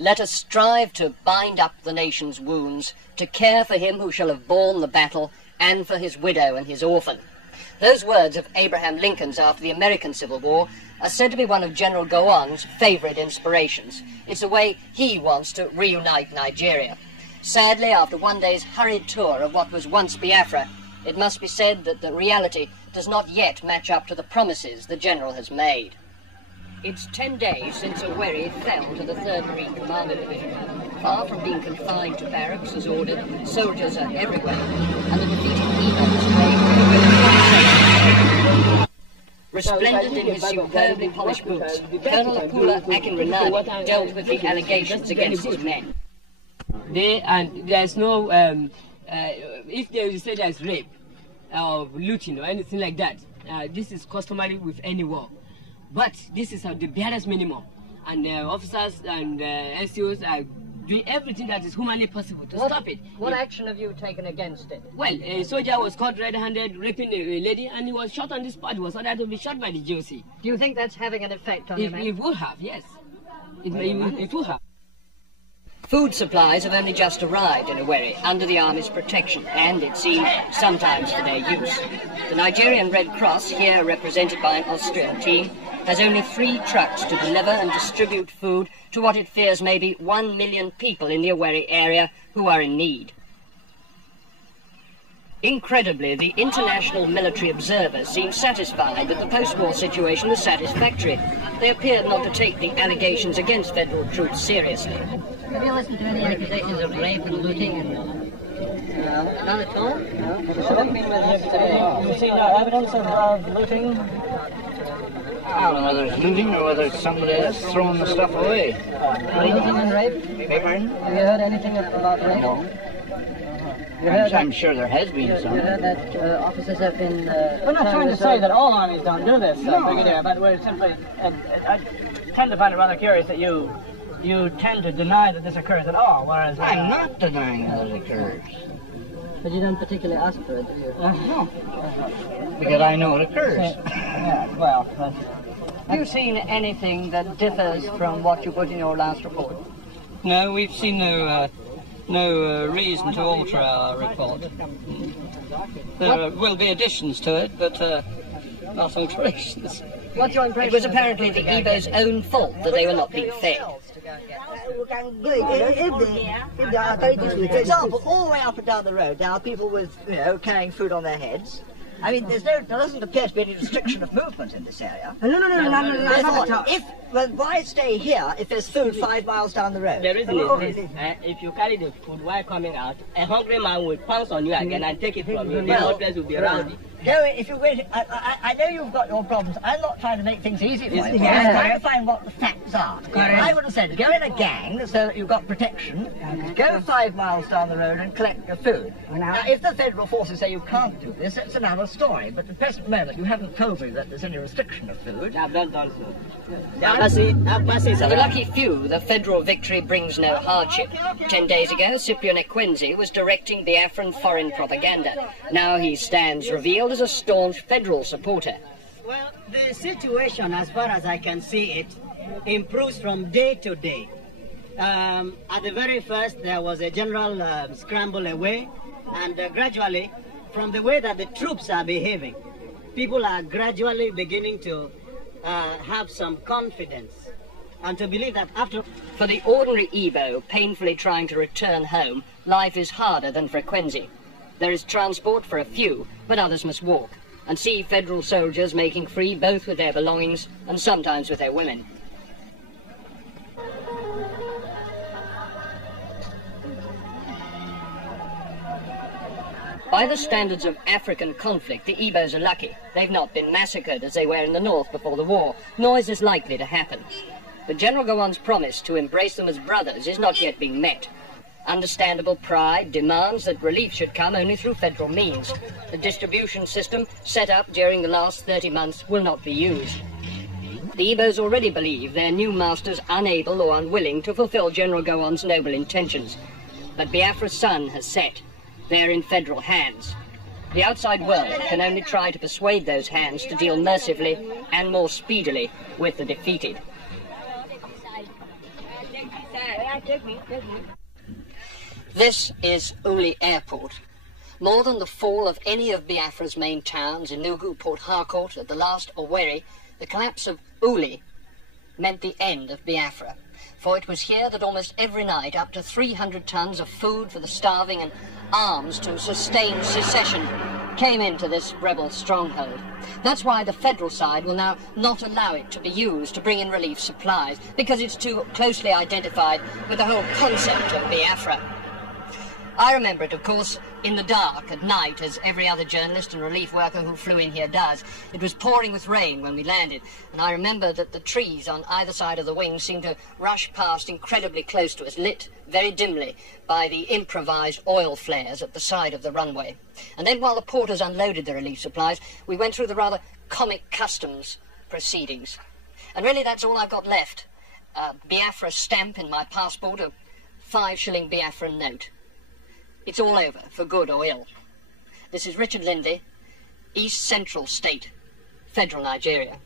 Let us strive to bind up the nation's wounds, to care for him who shall have borne the battle, and for his widow and his orphan. Those words of Abraham Lincoln's after the American Civil War are said to be one of General Gowon's favourite inspirations. It's the way he wants to reunite Nigeria. Sadly, after one day's hurried tour of what was once Biafra, it must be said that the reality does not yet match up to the promises the General has made. It's 10 days since Owerri fell to the 3rd Marine Commander Division. Far from being confined to barracks as ordered, soldiers are everywhere, and the defeated Igbo's claim. Resplendent in his superbly polished boots, Colonel Apula Akinrinani dealt with the allegations against his men. There's no, if they say there's rape or looting or anything like that, this is customary with any war. But this is the barest minimum, and officers and NCOs are doing everything that is humanly possible to stop it. What action have you taken against it? Well, a soldier was caught red-handed raping a lady, and he was shot on the spot. He was ordered to be shot by the GOC. Do you think that's having an effect on your men? It would have, yes. It would have. Food supplies have only just arrived in Owerri under the Army's protection and, it seems, sometimes for their use. The Nigerian Red Cross, here represented by an Austrian team, has only 3 trucks to deliver and distribute food to what it fears may be 1 million people in the Owerri area who are in need. Incredibly, the international military observers seem satisfied that the post-war situation was satisfactory. They appeared not to take the allegations against federal troops seriously. Have you listened to any accusations of rape and looting? No, none at all. No. You've seen no evidence of looting? I don't know whether it's looting or whether it's somebody that's throwing the stuff away. Looting and rape? Pardon? Have you heard anything about rape? No. I'm sure there has been some. You heard that officers have been... We're not trying to say that all armies don't do this, Brigadier, but we're simply... I tend to find it rather curious that you tend to deny that this occurs at all, whereas... I'm not denying that it occurs. But you don't particularly ask for it, do you? No. Because I know it occurs. Yeah, well... Have you seen anything that differs from what you put in your last report? No, we've seen no reason to alter our report. There will be additions to it, but not alterations. What's your impression? It was apparently the Igbo's own fault that they were not being fed. For example, all the way up and down the road, there are people with, carrying food on their heads. I mean, there doesn't appear to be any restriction of movement in this area. No, Why stay here if there's food 5 miles down the road? The reason is this, if you carry the food while coming out, a hungry man will pounce on you again and take it from you. The others will be around you. If you wait, I know you've got your problems. I'm not trying to make things easy for you. I'm trying to find what the facts are. I would have said, go in a gang so that you've got protection, go 5 miles down the road and collect your food. Now, if the federal forces say you can't do this, it's another story. But at the present moment, you haven't told me that there's any restriction of food. I've not done so. For the lucky few, the federal victory brings no hardship. 10 days ago, Cyprian Ekwenzi was directing Biafran foreign propaganda. Now he stands revealed as a staunch federal supporter. Well, the situation, as far as I can see it, improves from day to day. At the very first, there was a general scramble away, and gradually, from the way that the troops are behaving, people are gradually beginning to have some confidence and to believe that after... For the ordinary Igbo painfully trying to return home, life is harder than for Ekwenzi. There is transport for a few, but others must walk, and see federal soldiers making free both with their belongings and sometimes with their women. By the standards of African conflict, the Igbos are lucky. They've not been massacred as they were in the north before the war, nor is this likely to happen. But General Gowon's promise to embrace them as brothers is not yet being met. Understandable pride demands that relief should come only through federal means. The distribution system set up during the last 30 months will not be used. The Igbos already believe their new masters unable or unwilling to fulfill General Gowon's noble intentions. But Biafra's sun has set. They're in federal hands. The outside world can only try to persuade those hands to deal mercifully and more speedily with the defeated. take me. This is Uli Airport. More than the fall of any of Biafra's main towns, Enugu, Port Harcourt, at the last Owerri, the collapse of Uli meant the end of Biafra. For it was here that almost every night up to 300 tons of food for the starving and arms to sustain secession came into this rebel stronghold. That's why the federal side will now not allow it to be used to bring in relief supplies, because it's too closely identified with the whole concept of Biafra. I remember it, of course, in the dark at night, as every other journalist and relief worker who flew in here does. It was pouring with rain when we landed, and I remember that the trees on either side of the wings seemed to rush past incredibly close to us, lit very dimly by the improvised oil flares at the side of the runway. And then while the porters unloaded the relief supplies, we went through the rather comic customs proceedings. And really that's all I've got left. A Biafra stamp in my passport, a 5-shilling Biafran note. It's all over, for good or ill. This is Richard Lindley, East Central State, Federal Nigeria.